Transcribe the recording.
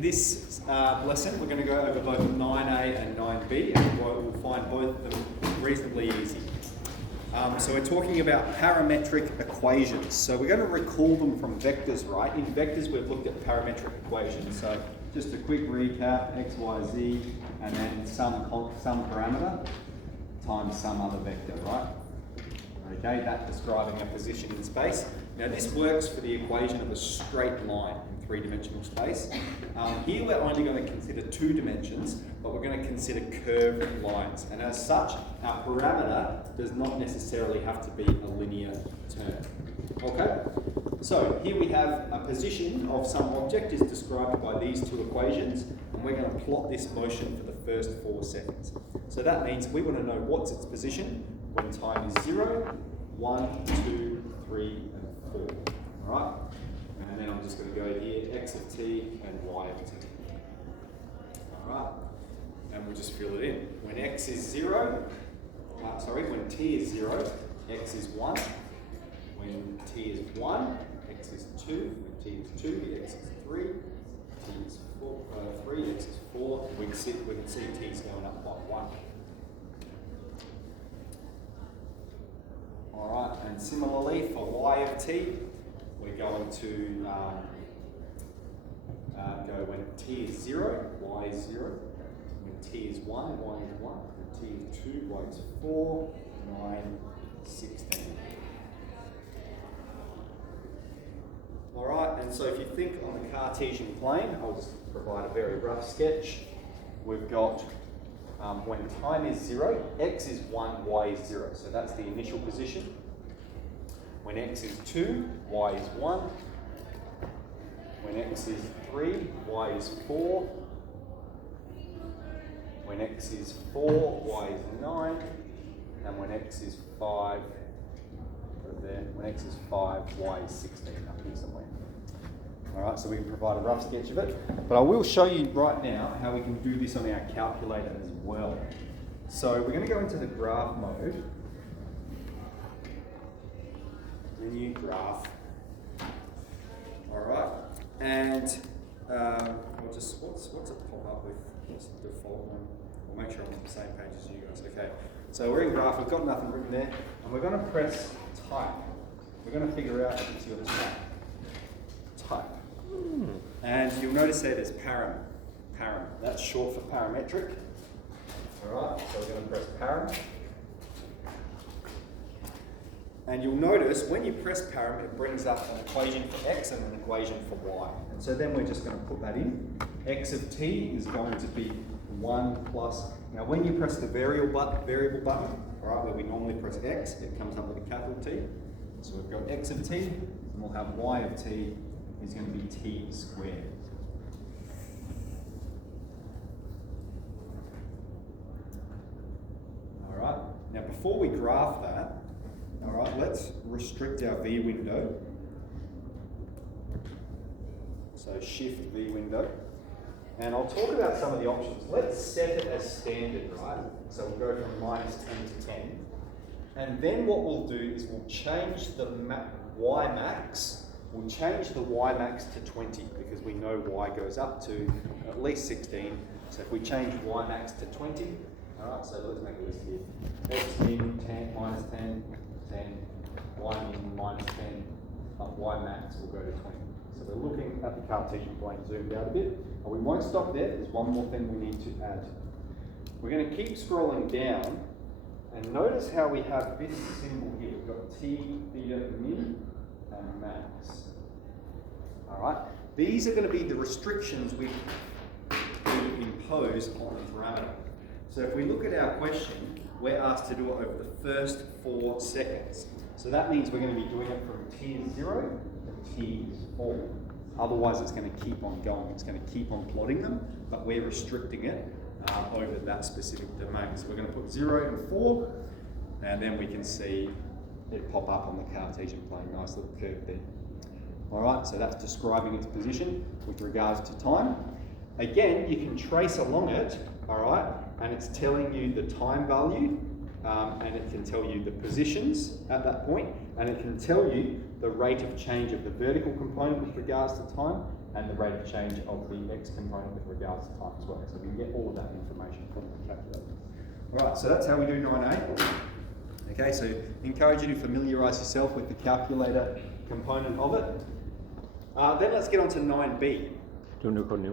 In this lesson, we're going to go over both 9a and 9b, and we'll find both of them reasonably easy. So we're talking about parametric equations. So we're going to recall them from vectors, right? In vectors, we've looked at parametric equations. So just a quick recap: x, y, z, and then some parameter times some other vector, right? Okay, that describing a position in space. Now this works for the equation of a straight line in three-dimensional space. Here we're only going to consider two dimensions, but we're going to consider curved lines. And as such, our parameter does not necessarily have to be a linear term. Okay? So here we have a position of some object is described by these two equations, and we're going to plot this motion for the first 4 seconds. So that means we want to know what's its position when time is 0, 1, 2, 3, and 4. Alright? And then I'm just going to go here, x of t and y of t. Alright? And we'll just fill it in. When x is 0, when t is 0, x is 1. When t is 1, x is 2. When t is 2, x is 3. T is 3, x is 4. We can see t is going up by 1. Alright, and similarly for y of t, we're going to go when t is 0, y is 0. When t is 1, y is 1. When t is 2, y is 4, 9, 16. Alright, and so if you think on the Cartesian plane, I'll just provide a very rough sketch. We've got when time is 0, x is 1, y is 0. So that's the initial position. When x is 2, y is 1. When x is 3, y is 4. When x is 4, y is 9. And when x is 5, when x is 5, y is 16 up here somewhere. Alright, so we can provide a rough sketch of it. But I will show you right now how we can do this on our calculator as well. So we're going to go into the graph mode. New graph. Alright, and we'll just, what's it pop up with? What's the default one? We'll make sure I'm on the same page as you guys. Okay, so we're in graph, we've got nothing written there, and we're going to press type. We're going to figure out if it's your type. And you'll notice there there's param. That's short for parametric. Alright, so we're going to press param. And you'll notice when you press param, it brings up an equation for x and an equation for y. And so then we're just going to put that in. X of t is going to be 1 plus. Now when you press the variable button, all right, where we normally press x, it comes up with a capital T. So we've got x of t, and we'll have y of t is going to be t squared. All right. Now before we graph that, all right, let's restrict our V window. So shift V window. And I'll talk about some of the options. Let's set it as standard, right? So we'll go from -10 to 10. And then what we'll do is we'll change the Y max. We'll change the Y max to 20 because we know Y goes up to at least 16. So if we change Y max to 20, all right, so let's make a list here. X min 10, minus 10, 10, y min minus 10, but y max will go to 20. So we're looking at the Cartesian plane zoomed out a bit, and we won't stop there. There's one more thing we need to add. We're going to keep scrolling down, and notice how we have this symbol here. We've got t, theta, min, and max. All right. These are going to be the restrictions we impose on the parameter. So if we look at our question, we're asked to do it over the first 4 seconds. So that means we're going to be doing it from t is 0 to t is 4. Otherwise it's going to keep on going. It's going to keep on plotting them, but we're restricting it over that specific domain. So we're going to put 0 and 4, and then we can see it pop up on the Cartesian plane. Nice little curve there. Alright, so that's describing its position with regards to time. Again, you can trace along it, alright, and it's telling you the time value, and it can tell you the positions at that point, and it can tell you the rate of change of the vertical component with regards to time, and the rate of change of the x component with regards to time as well. So we can get all of that information from the calculator. All right, so that's how we do 9a. Okay, so encourage you to familiarise yourself with the calculator component of it. Then let's get on to 9b. Do you want to record new?